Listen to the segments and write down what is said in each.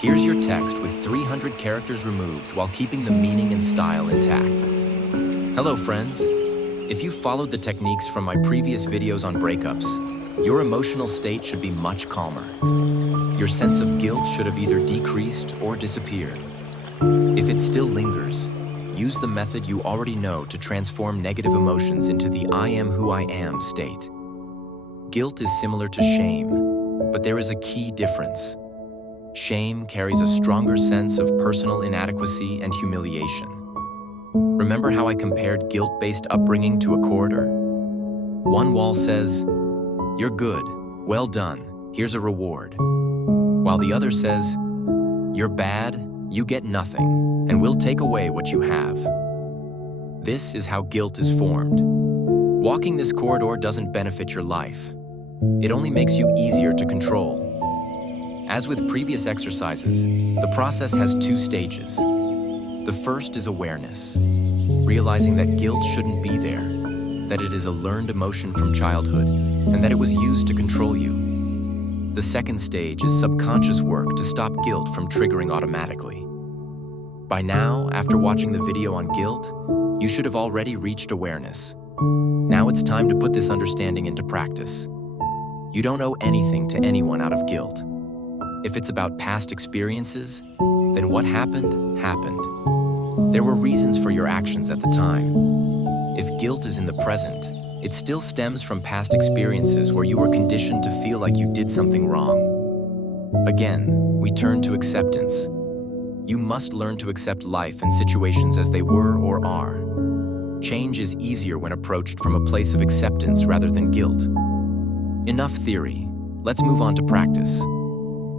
Here's your text with 300 characters removed while keeping the meaning and style intact. Hello, friends. If you followed the techniques from my previous videos on breakups, your emotional state should be much calmer. Your sense of guilt should have either decreased or disappeared. If it still lingers, use the method you already know to transform negative emotions into the I am who I am state. Guilt is similar to shame, but there is a key difference. Shame carries a stronger sense of personal inadequacy and humiliation. Remember how I compared guilt-based upbringing to a corridor? One wall says, "You're good, well done, here's a reward," while the other says, "You're bad, you get nothing, and we'll take away what you have." This is how guilt is formed. Walking this corridor doesn't benefit your life. It only makes you easier to control. As with previous exercises, the process has two stages. The first is awareness, realizing that guilt shouldn't be there, that it is a learned emotion from childhood, and that it was used to control you. The second stage is subconscious work to stop guilt from triggering automatically. By now, after watching the video on guilt, you should have already reached awareness. Now it's time to put this understanding into practice. You don't owe anything to anyone out of guilt. If it's about past experiences, then what happened, happened. There were reasons for your actions at the time. If guilt is in the present, it still stems from past experiences where you were conditioned to feel like you did something wrong. Again, we turn to acceptance. You must learn to accept life and situations as they were or are. Change is easier when approached from a place of acceptance rather than guilt. Enough theory. Let's move on to practice.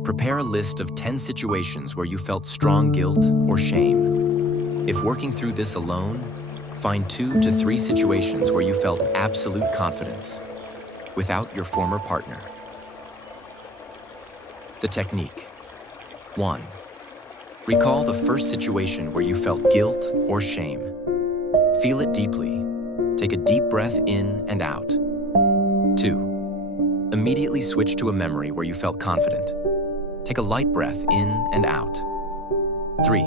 Prepare a list of 10 situations where you felt strong guilt or shame. If working through this alone, find 2 to 3 situations where you felt absolute confidence, without your former partner. The technique. 1. Recall the first situation where you felt guilt or shame. Feel it deeply. Take a deep breath in and out. 2. Immediately switch to a memory where you felt confident. Take a light breath in and out. 3.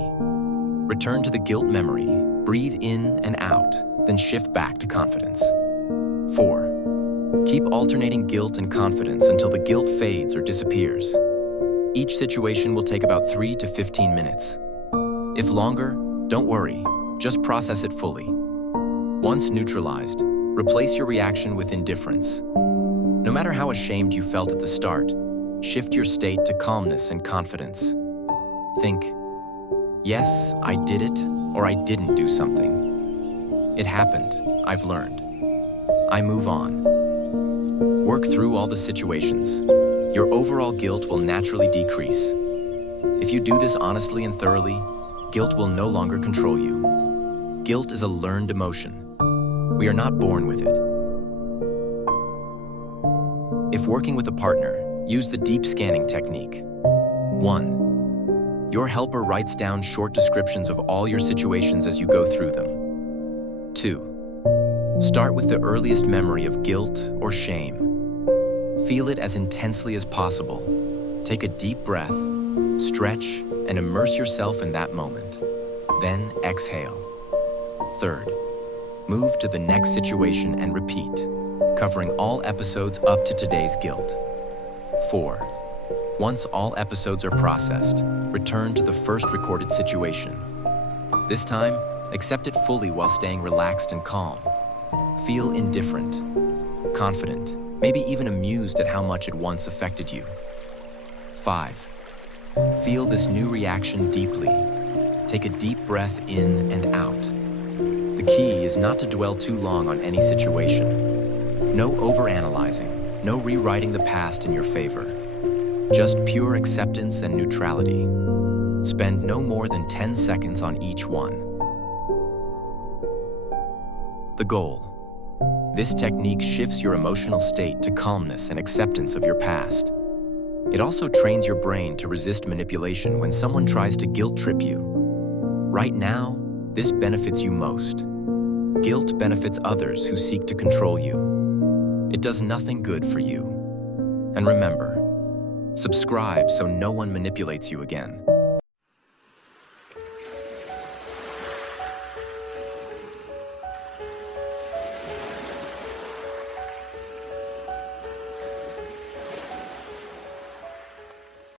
Return to the guilt memory. Breathe in and out, then shift back to confidence. 4. Keep alternating guilt and confidence until the guilt fades or disappears. Each situation will take about 3 to 15 minutes. If longer, don't worry, just process it fully. Once neutralized, replace your reaction with indifference. No matter how ashamed you felt at the start, shift your state to calmness and confidence. Think, yes, I did it, or I didn't do something. It happened, I've learned. I move on. Work through all the situations. Your overall guilt will naturally decrease. If you do this honestly and thoroughly, guilt will no longer control you. Guilt is a learned emotion. We are not born with it. If working with a partner, use the deep scanning technique. 1. Your helper writes down short descriptions of all your situations as you go through them. 2. Start with the earliest memory of guilt or shame. Feel it as intensely as possible. Take a deep breath, stretch, and immerse yourself in that moment. Then exhale. 3rd, move to the next situation and repeat, covering all episodes up to today's guilt. 4. Once all episodes are processed, return to the first recorded situation. This time, accept it fully while staying relaxed and calm. Feel indifferent, confident, maybe even amused at how much it once affected you. 5. Feel this new reaction deeply. Take a deep breath in and out. The key is not to dwell too long on any situation. No overanalyzing, no rewriting the past in your favor. Just pure acceptance and neutrality. Spend no more than 10 seconds on each one. The goal. This technique shifts your emotional state to calmness and acceptance of your past. It also trains your brain to resist manipulation when someone tries to guilt trip you. Right now, this benefits you most. Guilt benefits others who seek to control you. It does nothing good for you. And remember, Subscribe so no one manipulates you again.